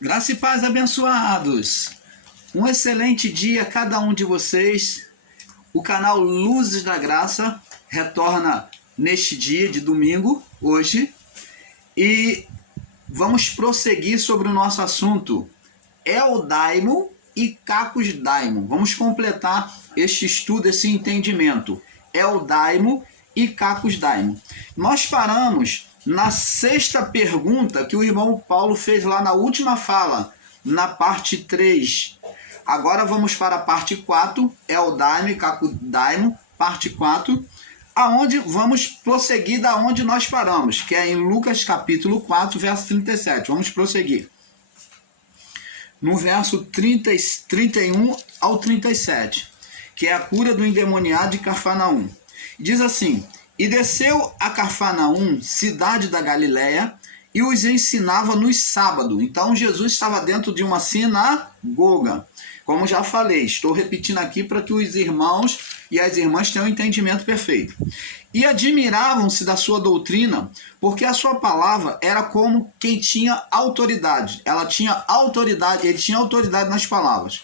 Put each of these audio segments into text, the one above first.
Graça e paz, abençoados. Um excelente dia a cada um de vocês. O canal Luzes da Graça retorna neste dia de domingo, hoje, e vamos prosseguir sobre o nosso assunto Eldaimon e Cacos Daimon. Vamos completar este estudo, esse entendimento. Eldaimon e Cacos Daimon. Nós paramos na sexta pergunta que o irmão Paulo fez lá na última fala, na parte 3. Agora vamos para a parte 4, Eldaimon e Cacos Daimon, parte 4, aonde vamos prosseguir da onde nós paramos, que é em Lucas capítulo 4, verso 37. Vamos prosseguir. No verso 31 ao 37, que é a cura do endemoniado de Cafarnaum. Diz assim: E desceu a Cafarnaum, cidade da Galiléia, e os ensinava nos sábados. Então Jesus estava dentro de uma sinagoga. Como já falei, estou repetindo aqui para que os irmãos e as irmãs tenham um entendimento perfeito. E admiravam-se da sua doutrina, porque a sua palavra era como quem tinha autoridade. Ela tinha autoridade, ele tinha autoridade nas palavras.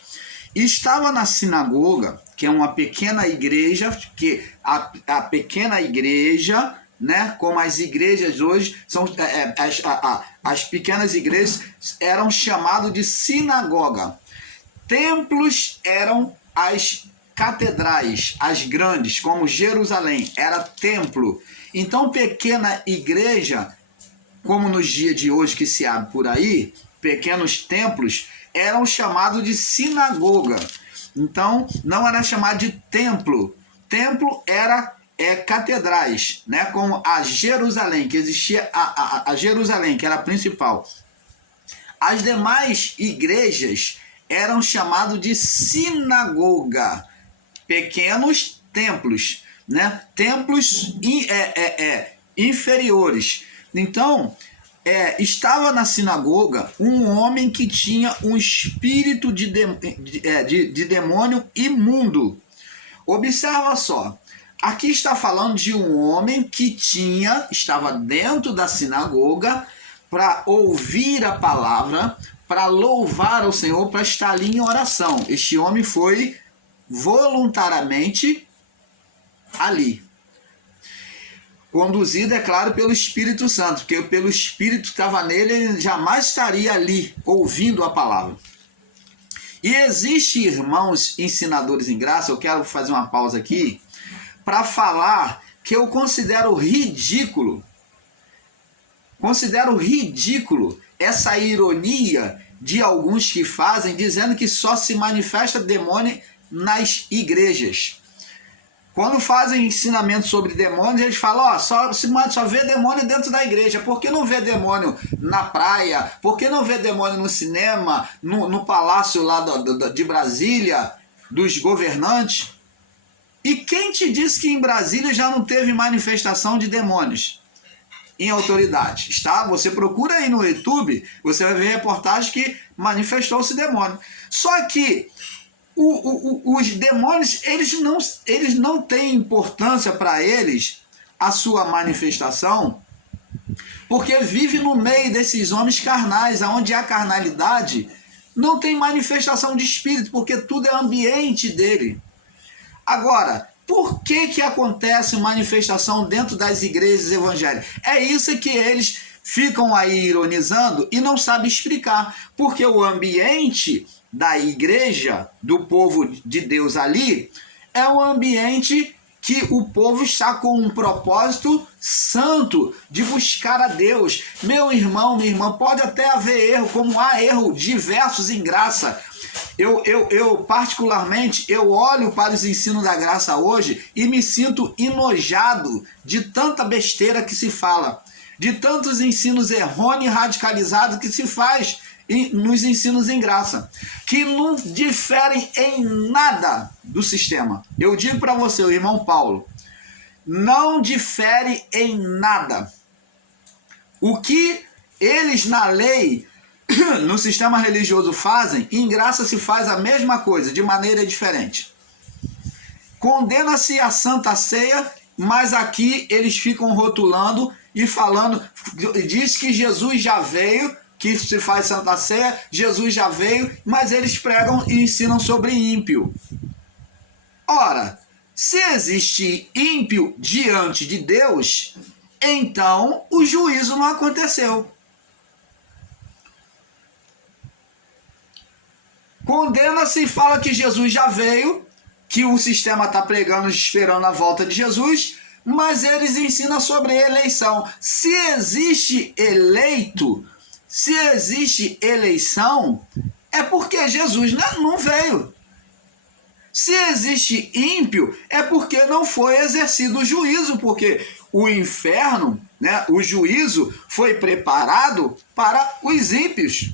E estava na sinagoga, que é uma pequena igreja, que a pequena igreja, né, como as igrejas hoje, são as pequenas igrejas eram chamadas de sinagoga. Templos eram as catedrais, as grandes, como Jerusalém, era templo. Então, pequena igreja, como nos dias de hoje que se abre por aí, pequenos templos, eram chamados de sinagoga. Então, não era chamado de templo. Templo era catedrais, né? Como a Jerusalém, que existia a Jerusalém, que era a principal. As demais igrejas eram chamados de sinagoga, pequenos templos, né? Templos inferiores. Então, estava na sinagoga um homem que tinha um espírito de demônio imundo. Observa só, aqui está falando de um homem que estava dentro da sinagoga para ouvir a palavra, para louvar ao Senhor, para estar ali em oração. Este homem foi voluntariamente ali. Conduzido, é claro, pelo Espírito Santo, porque pelo Espírito que estava nele, ele jamais estaria ali ouvindo a palavra. E existe, irmãos ensinadores em graça, eu quero fazer uma pausa aqui, para falar que eu considero ridículo essa ironia de alguns que fazem, dizendo que só se manifesta demônio nas igrejas. Quando fazem ensinamento sobre demônios, eles falam, só vê demônio dentro da igreja. Por que não vê demônio na praia? Por que não vê demônio no cinema, no palácio lá de Brasília, dos governantes? E quem te disse que em Brasília já não teve manifestação de demônios em autoridade? Você procura aí no YouTube, você vai ver reportagem que manifestou-se demônio. Só que os demônios, eles não têm importância para eles a sua manifestação, porque vive no meio desses homens carnais, onde há carnalidade, não tem manifestação de espírito, porque tudo é ambiente dele. Agora, por que acontece manifestação dentro das igrejas evangélicas? É isso que eles ficam aí ironizando e não sabem explicar, porque o ambiente da igreja, do povo de Deus ali, é um ambiente que o povo está com um propósito santo de buscar a Deus. Meu irmão, minha irmã, pode até haver erro, como há erro diversos em graça. Eu particularmente, eu olho para os ensinos da graça hoje e me sinto enojado de tanta besteira que se fala, de tantos ensinos errôneos e radicalizados que se faz nos ensinos em graça, que não diferem em nada do sistema. Eu digo para você, o irmão Paulo, não difere em nada. O que eles na lei, no sistema religioso fazem, em graça se faz a mesma coisa, de maneira diferente. Condena-se a Santa Ceia, mas aqui eles ficam rotulando e falando, diz que Jesus já veio, que se faz Santa Ceia, Jesus já veio, mas eles pregam e ensinam sobre ímpio. Ora, se existe ímpio diante de Deus, então o juízo não aconteceu. Condena-se e fala que Jesus já veio, que o sistema está pregando, esperando a volta de Jesus, mas eles ensinam sobre eleição. Se existe eleito, se existe eleição, é porque Jesus não veio. Se existe ímpio, é porque não foi exercido o juízo, porque o inferno, né, o juízo foi preparado para os ímpios.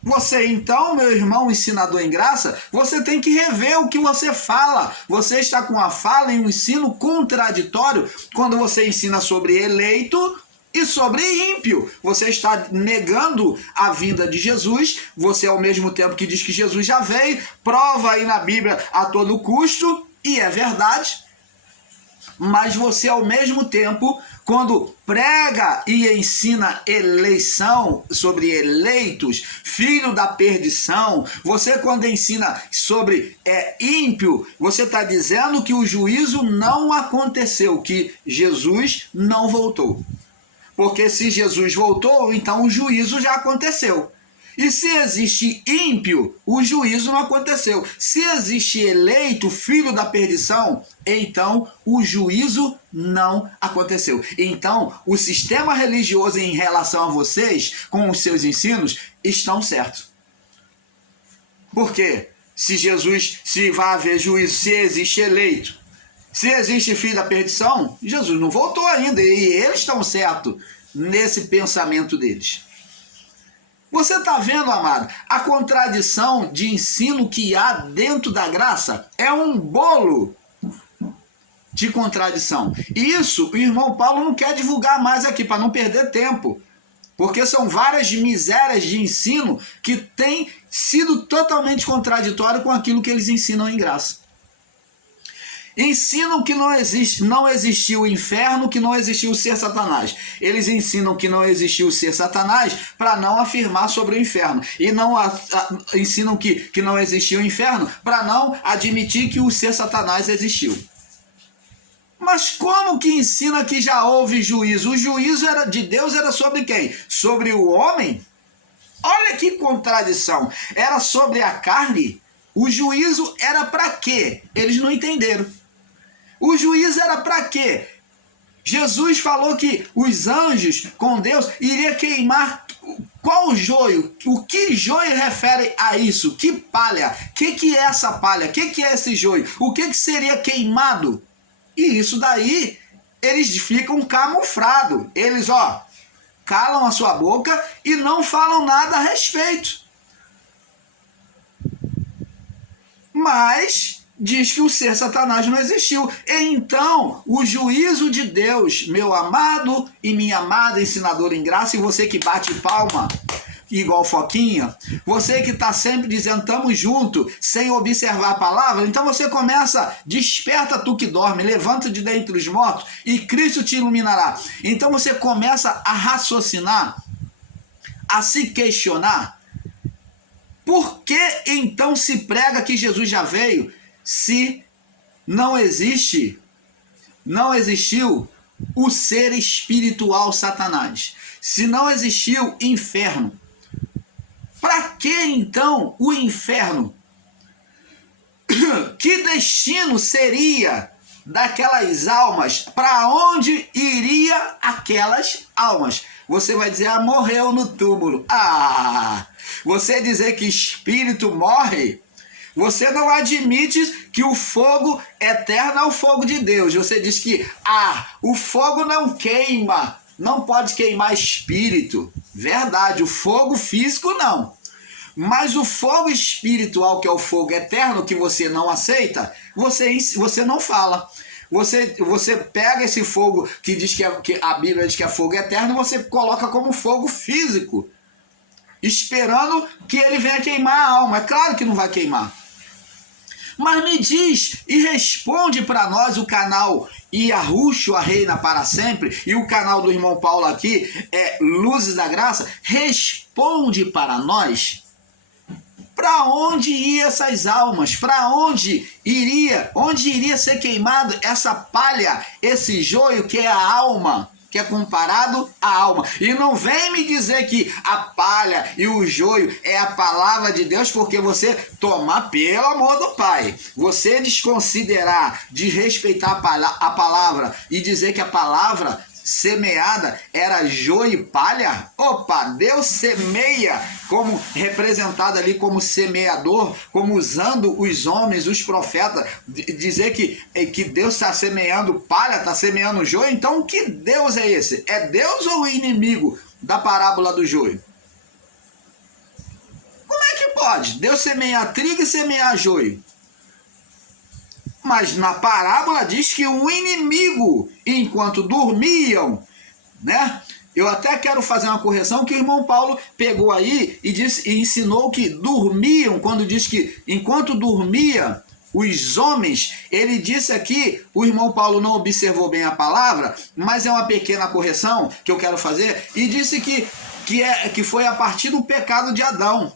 Você então, meu irmão ensinador em graça, você tem que rever o que você fala. Você está com uma fala e um ensino contraditório quando você ensina sobre eleito e sobre ímpio. Você está negando a vinda de Jesus, você ao mesmo tempo que diz que Jesus já veio, prova aí na Bíblia a todo custo, e é verdade, mas você ao mesmo tempo, quando prega e ensina eleição, sobre eleitos, filho da perdição, você quando ensina sobre ímpio, você está dizendo que o juízo não aconteceu, que Jesus não voltou. Porque se Jesus voltou, então o juízo já aconteceu. E se existe ímpio, o juízo não aconteceu. Se existe eleito, filho da perdição, então o juízo não aconteceu. Então, o sistema religioso em relação a vocês, com os seus ensinos, estão certos. Por quê? Se vai haver juízo, se existe eleito, se existe filho da perdição, Jesus não voltou ainda, e eles estão certos nesse pensamento deles. Você está vendo, amado, a contradição de ensino que há dentro da graça? É um bolo de contradição. E isso o irmão Paulo não quer divulgar mais aqui, para não perder tempo. Porque são várias misérias de ensino que têm sido totalmente contraditório com aquilo que eles ensinam em graça. Ensinam que não existiu o inferno, que não existiu o ser Satanás. Eles ensinam que não existiu o ser Satanás para não afirmar sobre o inferno. E não ensinam que não existiu o inferno para não admitir que o ser Satanás existiu. Mas como que ensina que já houve juízo? O juízo de Deus era sobre quem? Sobre o homem? Olha que contradição. Era sobre a carne? O juízo era para quê? Eles não entenderam. O juízo era para quê? Jesus falou que os anjos com Deus iriam queimar qual joio? O que joio refere a isso? Que palha? O que é essa palha? O que é esse joio? O que seria queimado? E isso daí, eles ficam camuflados. Eles, calam a sua boca e não falam nada a respeito. Mas diz que o ser Satanás não existiu. Então, o juízo de Deus, meu amado e minha amada ensinadora em graça, e você que bate palma, igual Foquinha, você que está sempre dizendo tamo junto, sem observar a palavra, então você começa, desperta tu que dorme, levanta de dentre os mortos e Cristo te iluminará. Então você começa a raciocinar, a se questionar, por que então se prega que Jesus já veio, se não existiu o ser espiritual Satanás, se não existiu inferno? Para que então o inferno? Que destino seria daquelas almas? Para onde iria aquelas almas? Você vai dizer, morreu no túmulo. Você dizer que espírito morre, você não admite que o fogo eterno é o fogo de Deus. Você diz que o fogo não queima, não pode queimar espírito. Verdade, o fogo físico não. Mas o fogo espiritual, que é o fogo eterno, que você não aceita, você não fala. Você pega esse fogo que diz que a Bíblia diz que é fogo eterno, e você coloca como fogo físico, esperando que ele venha queimar a alma. É claro que não vai queimar. Mas me diz e responde para nós o canal Yahushua Reina para Sempre e o canal do irmão Paulo aqui, Luzes da Graça, responde para nós. Para onde iam essas almas? Para onde iria ser queimado essa palha, esse joio que é a alma, que é comparado à alma? E não vem me dizer que a palha e o joio é a palavra de Deus, porque você tomar pelo amor do Pai, você desconsiderar, desrespeitar a palavra e dizer que a palavra semeada era joio e palha. Opa, Deus semeia, como representado ali como semeador, como usando os homens, os profetas, dizer que Deus está semeando palha, está semeando joio. Então que Deus é esse? É Deus ou o inimigo da parábola do joio? Como é que pode Deus semear trigo e semear joio? Mas na parábola diz que o inimigo, enquanto dormiam, né? Eu até quero fazer uma correção que o irmão Paulo pegou aí e ensinou que dormiam, quando diz que enquanto dormia os homens, ele disse aqui, o irmão Paulo não observou bem a palavra, mas é uma pequena correção que eu quero fazer, e disse que foi a partir do pecado de Adão.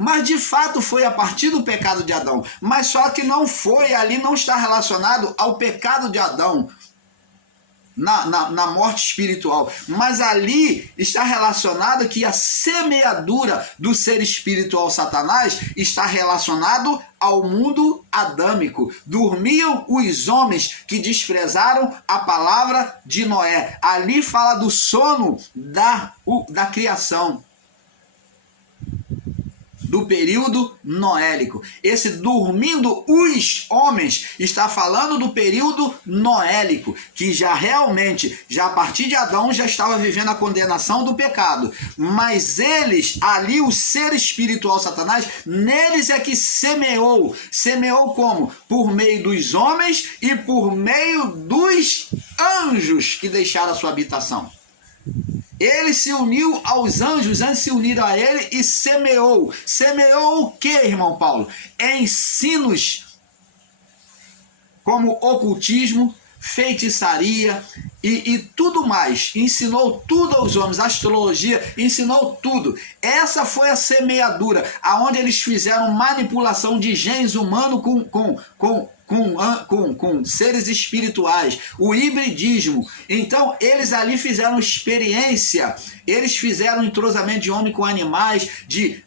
Mas de fato foi a partir do pecado de Adão. Mas só que não foi, ali não está relacionado ao pecado de Adão, na morte espiritual. Mas ali está relacionado que a semeadura do ser espiritual Satanás está relacionado ao mundo adâmico. Dormiam os homens que desprezaram a palavra de Noé. Ali fala do sono da criação, do período noélico. Esse dormindo os homens está falando do período noélico, que já realmente, já a partir de Adão, já estava vivendo a condenação do pecado. Mas eles, ali o ser espiritual Satanás, neles é que semeou. Semeou como? Por meio dos homens e por meio dos anjos que deixaram a sua habitação. Ele se uniu aos anjos, os anjos se uniram a ele e semeou. Semeou o que, irmão Paulo? Ensinos como ocultismo, feitiçaria e tudo mais. Ensinou tudo aos homens, astrologia, ensinou tudo. Essa foi a semeadura, aonde eles fizeram manipulação de genes humanos com seres espirituais, o hibridismo. Então eles ali fizeram experiência, eles fizeram entrosamento de homem com animais, de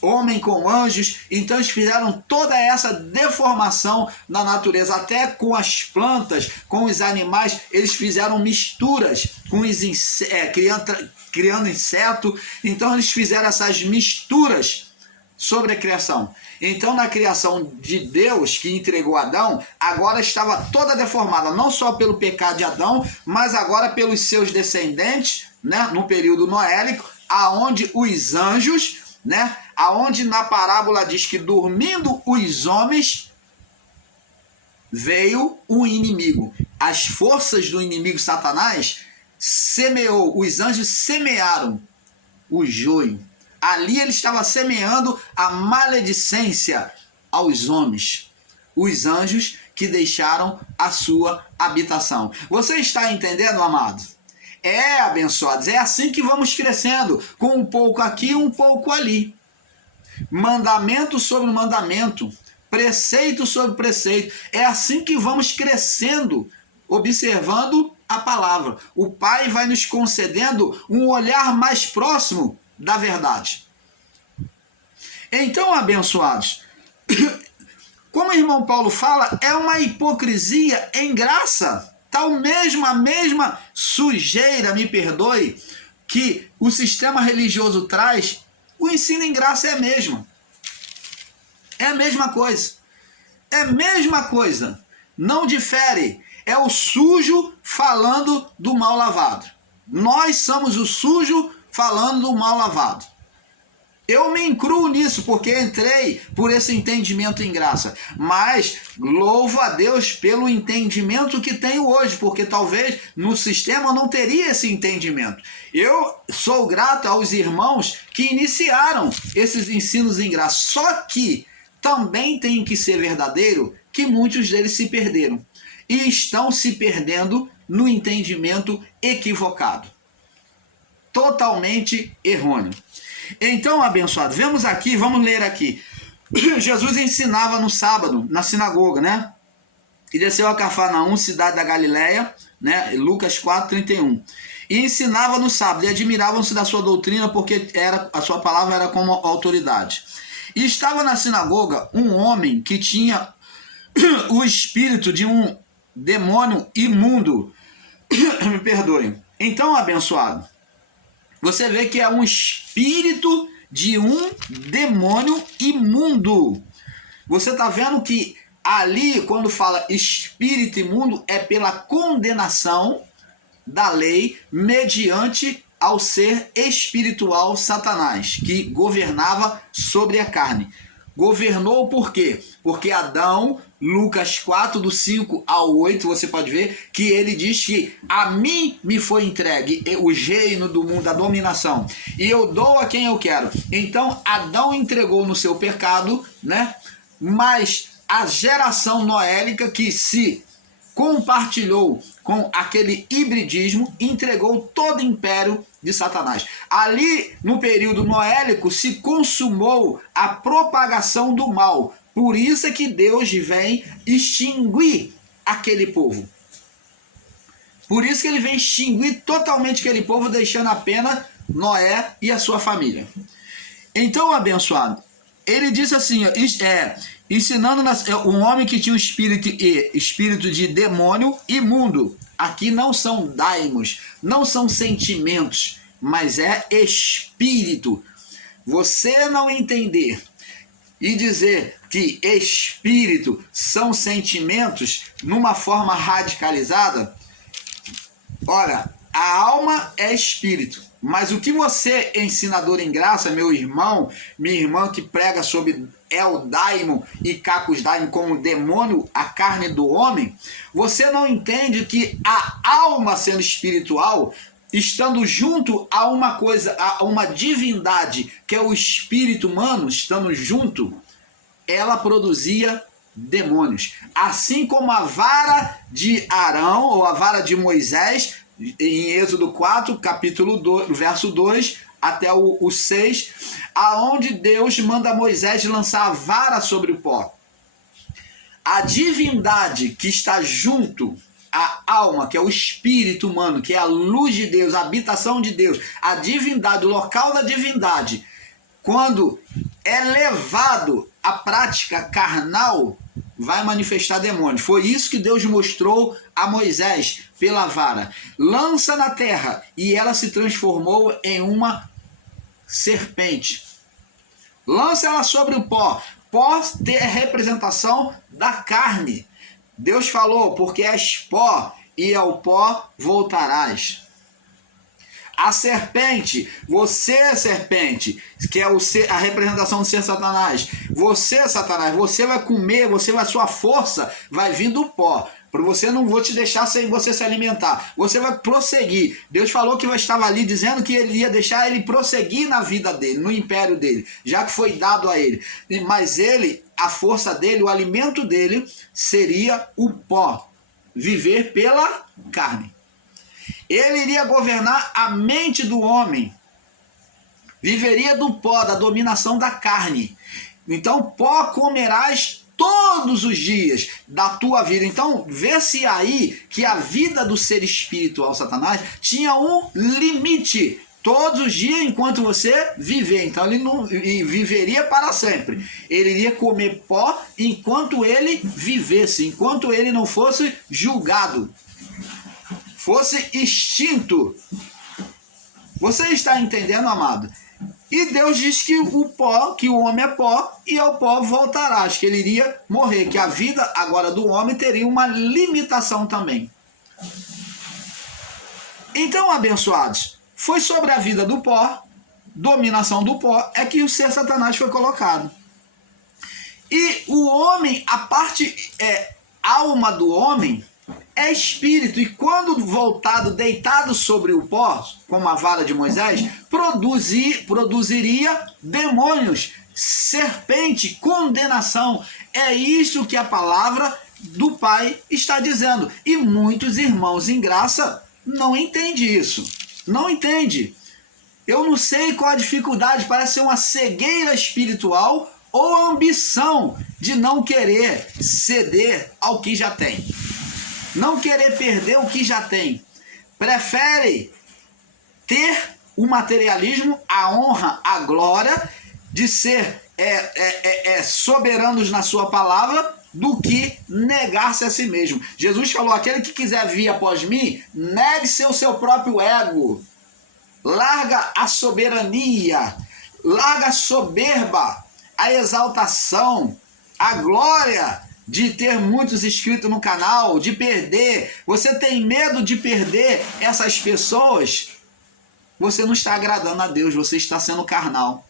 homem com anjos. Então eles fizeram toda essa deformação na natureza, até com as plantas, com os animais. Eles fizeram misturas com os criando inseto. Então eles fizeram essas misturas sobre a criação. Então, na criação de Deus que entregou Adão, agora estava toda deformada, não só pelo pecado de Adão, mas agora pelos seus descendentes, né, no período noélico, aonde os anjos, né, aonde na parábola diz que dormindo os homens, veio o inimigo. As forças do inimigo Satanás semeou, os anjos semearam o joio. Ali ele estava semeando a maledicência aos homens, os anjos que deixaram a sua habitação. Você está entendendo, amado? Abençoados, é assim que vamos crescendo, com um pouco aqui, um pouco ali. Mandamento sobre mandamento, preceito sobre preceito. É assim que vamos crescendo, observando a palavra. O Pai vai nos concedendo um olhar mais próximo da verdade. Então, abençoados, como o irmão Paulo fala, é uma hipocrisia em graça. Tal a mesma sujeira, me perdoe, que o sistema religioso traz, o ensino em graça é a mesma. É a mesma coisa. É a mesma coisa. Não difere. É o sujo falando do mal lavado. Nós somos o sujo falando do mal lavado. Eu me incluo nisso porque entrei por esse entendimento em graça. Mas louvo a Deus pelo entendimento que tenho hoje, porque talvez no sistema eu não teria esse entendimento. Eu sou grato aos irmãos que iniciaram esses ensinos em graça. Só que também tem que ser verdadeiro que muitos deles se perderam e estão se perdendo no entendimento equivocado, totalmente errôneo. Então, abençoado, vamos ler aqui. Jesus ensinava no sábado, na sinagoga, né? E desceu a Cafarnaum, cidade da Galileia, né? Lucas 4:31. E ensinava no sábado, e admiravam-se da sua doutrina, porque a sua palavra era como autoridade. E estava na sinagoga um homem que tinha o espírito de um demônio imundo. Me perdoem. Então, abençoado, você vê que é um espírito de um demônio imundo. Você está vendo que ali, quando fala espírito imundo, é pela condenação da lei mediante ao ser espiritual Satanás, que governava sobre a carne. Governou por quê? Porque Adão, Lucas 4, do 5 ao 8, você pode ver que ele diz que a mim me foi entregue o reino do mundo, a dominação, e eu dou a quem eu quero. Então Adão entregou no seu pecado, né? Mas a geração noélica que se compartilhou com aquele hibridismo, entregou todo o império de Satanás. Ali, no período noélico, se consumou a propagação do mal. Por isso é que Deus vem extinguir aquele povo. Por isso que ele vem extinguir totalmente aquele povo, deixando apenas Noé e a sua família. Então, abençoado, ele disse assim, ensinando um homem que tinha um espírito de demônio imundo. Aqui não são daimos, não são sentimentos, mas é espírito. Você não entender e dizer que espírito são sentimentos numa forma radicalizada, olha, a alma é espírito. Mas o que você, ensinador em graça, meu irmão, minha irmã que prega sobre El Daimon e Cacus Daimon como demônio, a carne do homem, você não entende que a alma sendo espiritual, estando junto a uma coisa, a uma divindade, que é o espírito humano, estando junto, ela produzia demônios. Assim como a vara de Arão, ou a vara de Moisés, em Êxodo 4, capítulo 2, verso 2 até o 6, aonde Deus manda Moisés lançar a vara sobre o pó. A divindade que está junto à alma, que é o espírito humano, que é a luz de Deus, a habitação de Deus, a divindade, o local da divindade, quando é levado à prática carnal, vai manifestar demônios. Foi isso que Deus mostrou a Moisés pela vara. Lança na terra, e ela se transformou em uma serpente. Lança ela sobre o pó. Pó ter representação da carne. Deus falou, porque és pó, e ao pó voltarás. A serpente, você é serpente, que é a representação do ser Satanás. Você é Satanás, você vai comer, sua força vai vir do pó. Para você, não vou te deixar sem você se alimentar. Você vai prosseguir. Deus falou que estava ali dizendo que ele ia deixar ele prosseguir na vida dele, no império dele, já que foi dado a ele. Mas ele, a força dele, o alimento dele seria o pó. Viver pela carne. Ele iria governar a mente do homem. Viveria do pó, da dominação da carne. Então, pó comerás todos os dias da tua vida. Então, vê-se aí que a vida do ser espiritual Satanás tinha um limite. Todos os dias enquanto você viver. Então, ele não viveria para sempre. Ele iria comer pó enquanto ele vivesse, enquanto ele não fosse julgado, fosse extinto. Você está entendendo, amado? E Deus diz que o pó, que o homem é pó, e ao pó voltará. Acho que ele iria morrer, que a vida agora do homem teria uma limitação também. Então, abençoados, foi sobre a vida do pó, dominação do pó, é que o ser Satanás foi colocado. E o homem, a parte alma do homem, é espírito, e quando voltado, deitado sobre o pó, como a vara de Moisés, produziria demônios, serpente, condenação. É isso que a palavra do Pai está dizendo. E muitos irmãos em graça não entendem isso. Não entendem. Eu não sei qual a dificuldade, parece ser uma cegueira espiritual ou a ambição de não querer ceder ao que já tem. Não querer perder o que já tem. Prefere ter o materialismo, a honra, a glória de ser soberanos na sua palavra do que negar-se a si mesmo. Jesus falou, aquele que quiser vir após mim, negue-se o seu próprio ego. Larga a soberania, larga a soberba, a exaltação, a glória de ter muitos inscritos no canal, de perder. Você tem medo de perder essas pessoas? Você não está agradando a Deus, você está sendo carnal.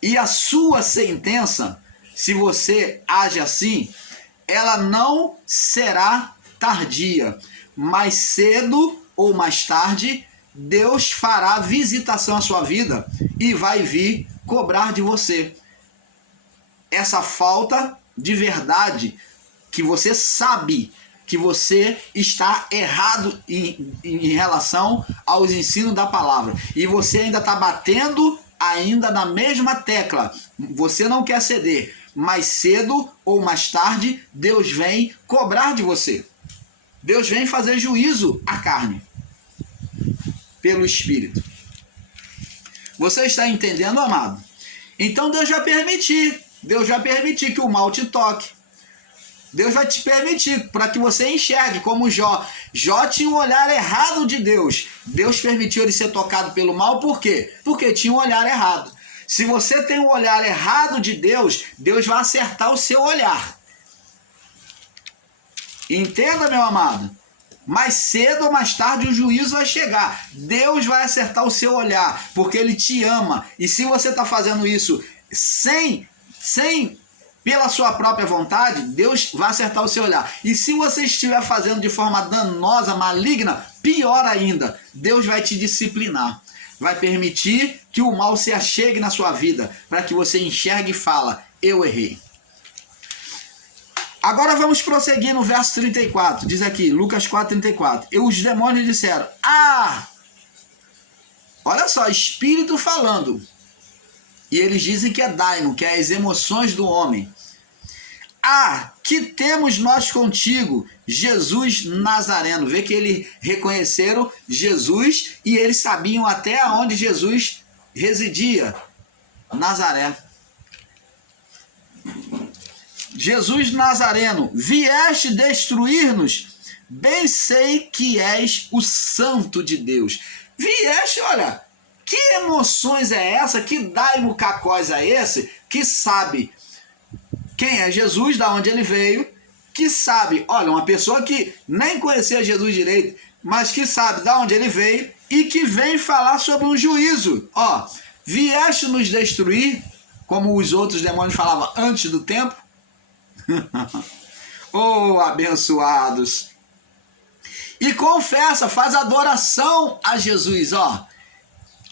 E a sua sentença, se você age assim, ela não será tardia. Mais cedo ou mais tarde, Deus fará visitação à sua vida e vai vir cobrar de você essa falta de verdade que você sabe que você está errado em relação aos ensinos da palavra. E você ainda está batendo ainda na mesma tecla. Você não quer ceder. Mais cedo ou mais tarde, Deus vem cobrar de você. Deus vem fazer juízo à carne pelo Espírito. Você está entendendo, amado? Então Deus vai permitir. Deus vai permitir que o mal te toque. Deus vai te permitir para que você enxergue como Jó. Jó tinha um olhar errado de Deus. Deus permitiu ele ser tocado pelo mal, por quê? Porque tinha um olhar errado. Se você tem um olhar errado de Deus, Deus vai acertar o seu olhar. Entenda, meu amado? Mais cedo ou mais tarde o juízo vai chegar. Deus vai acertar o seu olhar, porque Ele te ama. E se você está fazendo isso pela sua própria vontade, Deus vai acertar o seu olhar. E se você estiver fazendo de forma danosa, maligna, pior ainda, Deus vai te disciplinar. Vai permitir que o mal se achegue na sua vida, para que você enxergue e fala, eu errei. Agora vamos prosseguir no verso 34. Diz aqui, Lucas 4:34. E os demônios disseram, olha só, espírito falando. E eles dizem que é daimon, que é as emoções do homem. Que temos nós contigo, Jesus Nazareno. Vê que eles reconheceram Jesus e eles sabiam até onde Jesus residia. Nazaré. Jesus Nazareno, vieste destruir-nos? Bem sei que és o Santo de Deus. Vieste, olha, que emoções é essa? Que daimo cacós é esse? Que sabe quem é Jesus, da onde ele veio, que sabe, olha, uma pessoa que nem conhecia Jesus direito, mas que sabe da onde ele veio e que vem falar sobre um juízo. Vieste nos destruir, como os outros demônios falavam antes do tempo? Abençoados! E confessa, faz adoração a Jesus,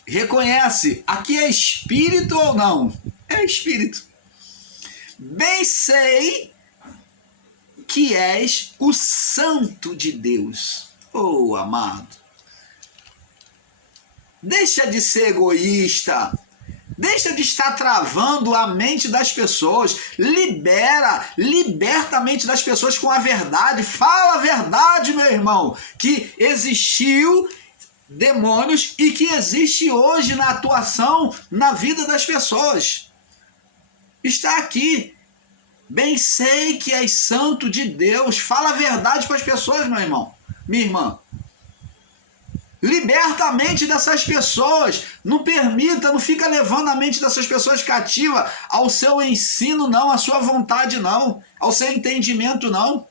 reconhece, aqui é espírito ou não? É espírito. Bem sei que és o Santo de Deus. Amado. Deixa de ser egoísta. Deixa de estar travando a mente das pessoas. Liberta a mente das pessoas com a verdade. Fala a verdade, meu irmão. Que existiu demônios e que existe hoje na atuação na vida das pessoas. Está aqui. Bem sei que és santo de Deus. Fala a verdade para as pessoas, meu irmão. Minha irmã. Liberta a mente dessas pessoas. Não permita, não fica levando a mente dessas pessoas cativa ao seu ensino, não, à sua vontade, não, ao seu entendimento, não.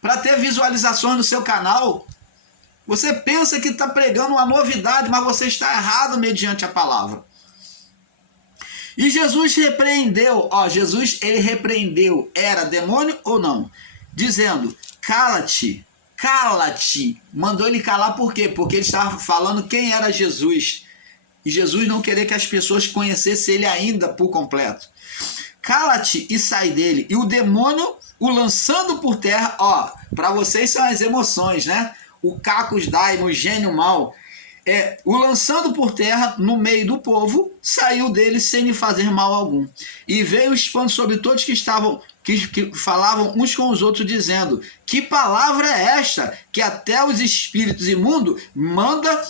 Para ter visualizações no seu canal. Você pensa que está pregando uma novidade, mas você está errado mediante a palavra. E Jesus repreendeu, Jesus ele repreendeu, era demônio ou não? Dizendo, cala-te. Mandou ele calar por quê? Porque ele estava falando quem era Jesus. E Jesus não queria que as pessoas conhecessem ele ainda por completo. Cala-te e sai dele. E o demônio o lançando por terra, ó, para vocês são as emoções, né? O Cacos Daimon, o gênio mal, o lançando por terra no meio do povo, saiu dele sem lhe fazer mal algum. E veio o espanto sobre todos que estavam, que falavam uns com os outros, dizendo: que palavra é esta, que até os espíritos imundos manda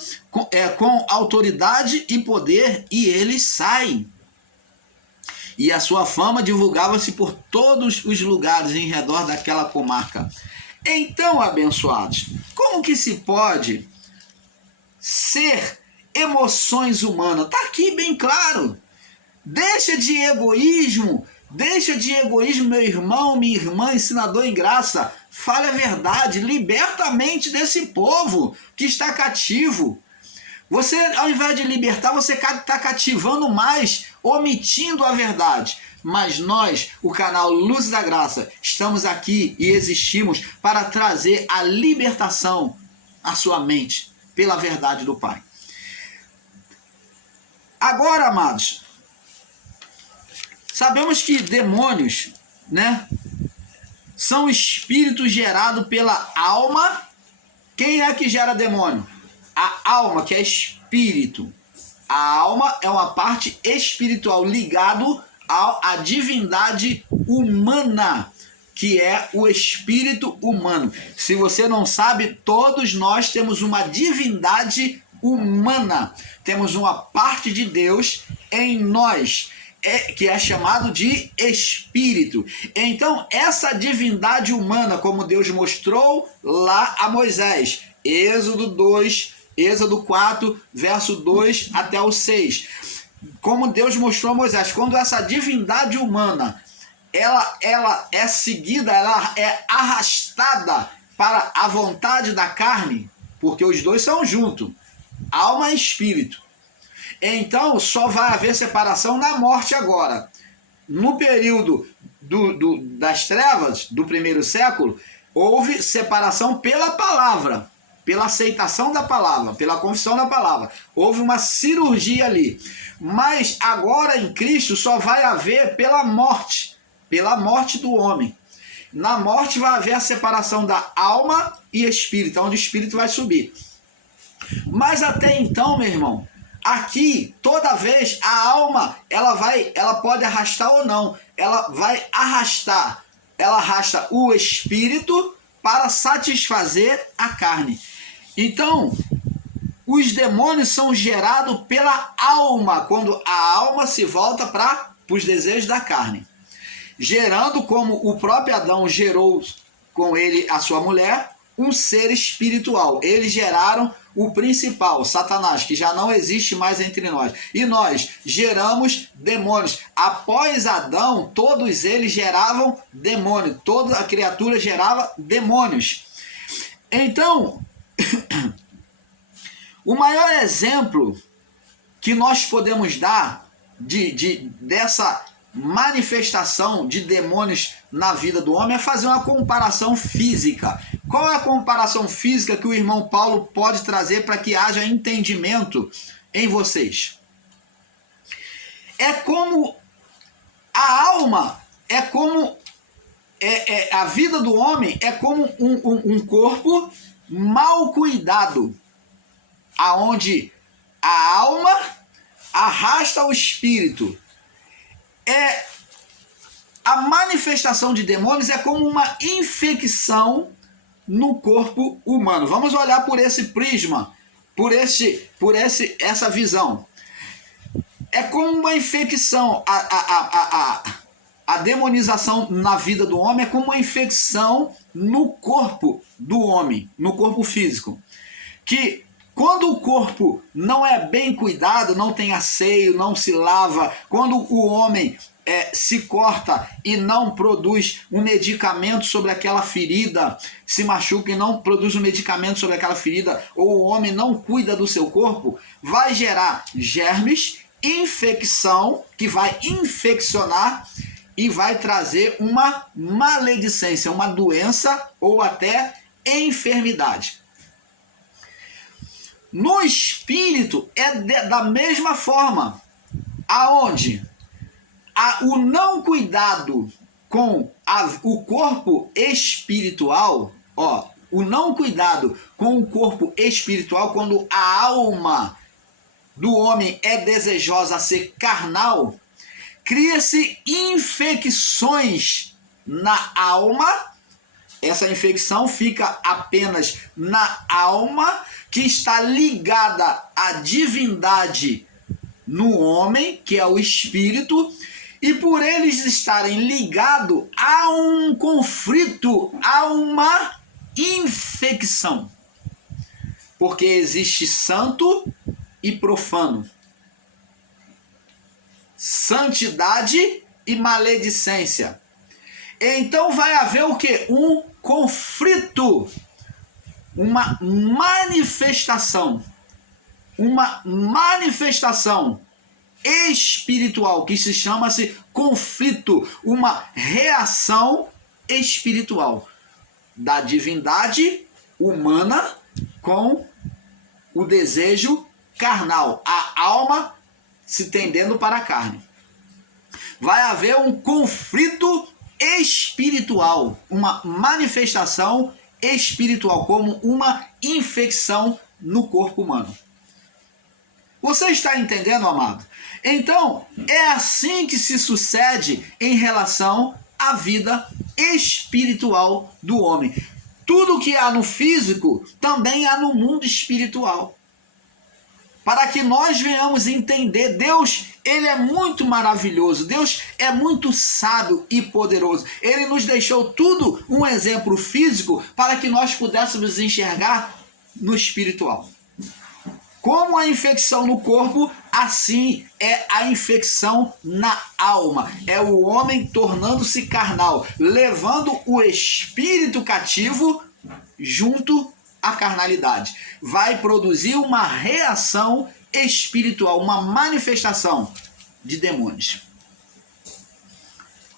com autoridade e poder, e eles saem. E a sua fama divulgava-se por todos os lugares em redor daquela comarca. Então, abençoados, como que se pode ser emoções humanas? Está aqui bem claro. Deixa de egoísmo, meu irmão, minha irmã, ensinador em graça. Fale a verdade, liberta a mente desse povo que está cativo. Você, ao invés de libertar, você está cativando mais, omitindo a verdade. Mas nós, o canal Luz da Graça, estamos aqui e existimos para trazer a libertação à sua mente pela verdade do Pai. Agora, amados, sabemos que demônios, né, são espíritos gerados pela alma. Quem é que gera demônio? A alma, que é espírito. A alma é uma parte espiritual ligado à divindade humana, que é o espírito humano. Se você não sabe, todos nós temos uma divindade humana. Temos uma parte de Deus em nós, que é chamado de espírito. Então, essa divindade humana, como Deus mostrou lá a Moisés, Êxodo 4, verso 2 até o 6. Como Deus mostrou a Moisés, quando essa divindade humana ela é seguida, ela é arrastada para a vontade da carne, porque os dois são juntos, alma e espírito. Então, só vai haver separação na morte agora. No período das trevas, do primeiro século, houve separação pela palavra, pela aceitação da palavra, pela confissão da palavra. Houve uma cirurgia ali. Mas agora em Cristo só vai haver pela morte do homem. Na morte vai haver a separação da alma e espírito, onde o espírito vai subir. Mas até então, meu irmão, aqui, toda vez, a alma, ela pode arrastar ou não. Ela vai arrastar. Ela arrasta o espírito para satisfazer a carne. Então, os demônios são gerados pela alma, quando a alma se volta para os desejos da carne. Gerando, como o próprio Adão gerou com ele a sua mulher, um ser espiritual. Eles geraram o principal, Satanás, que já não existe mais entre nós. E nós geramos demônios. Após Adão, todos eles geravam demônios. Toda a criatura gerava demônios. Então, o maior exemplo que nós podemos dar dessa manifestação de demônios na vida do homem é fazer uma comparação física. Qual é a comparação física que o irmão Paulo pode trazer para que haja entendimento em vocês? É como a alma, é como a vida do homem é como um corpo mal cuidado, aonde a alma arrasta o espírito. A manifestação de demônios é como uma infecção no corpo humano. Vamos olhar por esse prisma, por essa visão. É como uma infecção. A demonização na vida do homem é como uma infecção no corpo do homem, no corpo físico. Que quando o corpo não é bem cuidado, não tem asseio, não se lava, quando o homem se corta e não produz um medicamento sobre aquela ferida, se machuca e não produz um medicamento sobre aquela ferida, ou o homem não cuida do seu corpo, vai gerar germes, infecção, que vai infeccionar e vai trazer uma maledicência, uma doença ou até enfermidade. No espírito da mesma forma, aonde o não cuidado com o corpo espiritual, o não cuidado com o corpo espiritual, quando a alma do homem é desejosa a ser carnal, cria-se infecções na alma. Essa infecção fica apenas na alma, que está ligada à divindade no homem, que é o espírito, e por eles estarem ligados a um conflito, a uma infecção. Porque existe santo e profano, santidade e maledicência. Então vai haver o quê? Um conflito, uma manifestação espiritual, que se chama-se conflito, uma reação espiritual da divindade humana com o desejo carnal, a alma se tendendo para a carne. Vai haver um conflito espiritual, uma manifestação espiritual, como uma infecção no corpo humano. Você está entendendo, amado? Então, é assim que se sucede em relação à vida espiritual do homem. Tudo que há no físico, também há no mundo espiritual. Para que nós venhamos entender, Deus, Ele é muito maravilhoso, Deus é muito sábio e poderoso. Ele nos deixou tudo um exemplo físico para que nós pudéssemos enxergar no espiritual. Como a infecção no corpo, assim é a infecção na alma. É o homem tornando-se carnal, levando o espírito cativo junto à carnalidade. Vai produzir uma reação espiritual, uma manifestação de demônios.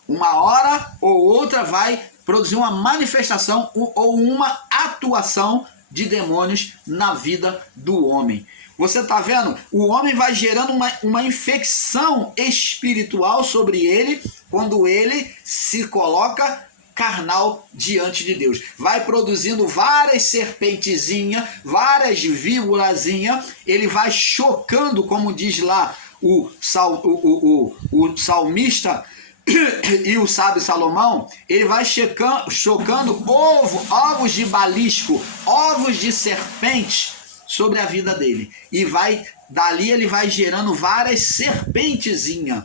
Uma hora ou outra vai produzir uma manifestação ou uma atuação de demônios na vida do homem. Você está vendo? O homem vai gerando uma infecção espiritual sobre ele quando ele se coloca carnal diante de Deus. Vai produzindo várias serpentezinhas, várias víborazinhas. Ele vai chocando, como diz lá o salmista e o sábio Salomão, ele vai chocando ovos de balisco, ovos de serpente sobre a vida dele. E dali ele vai gerando várias serpentezinhas,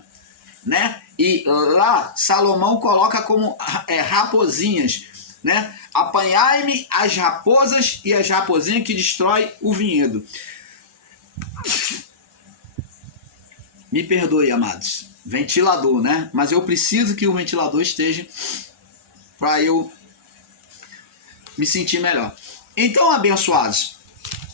né? E lá Salomão coloca como raposinhas, né? Apanhai-me as raposas e as raposinhas que destrói o vinhedo. Me perdoe, amados. Ventilador, né? Mas eu preciso que o ventilador esteja para eu me sentir melhor. Então, abençoados,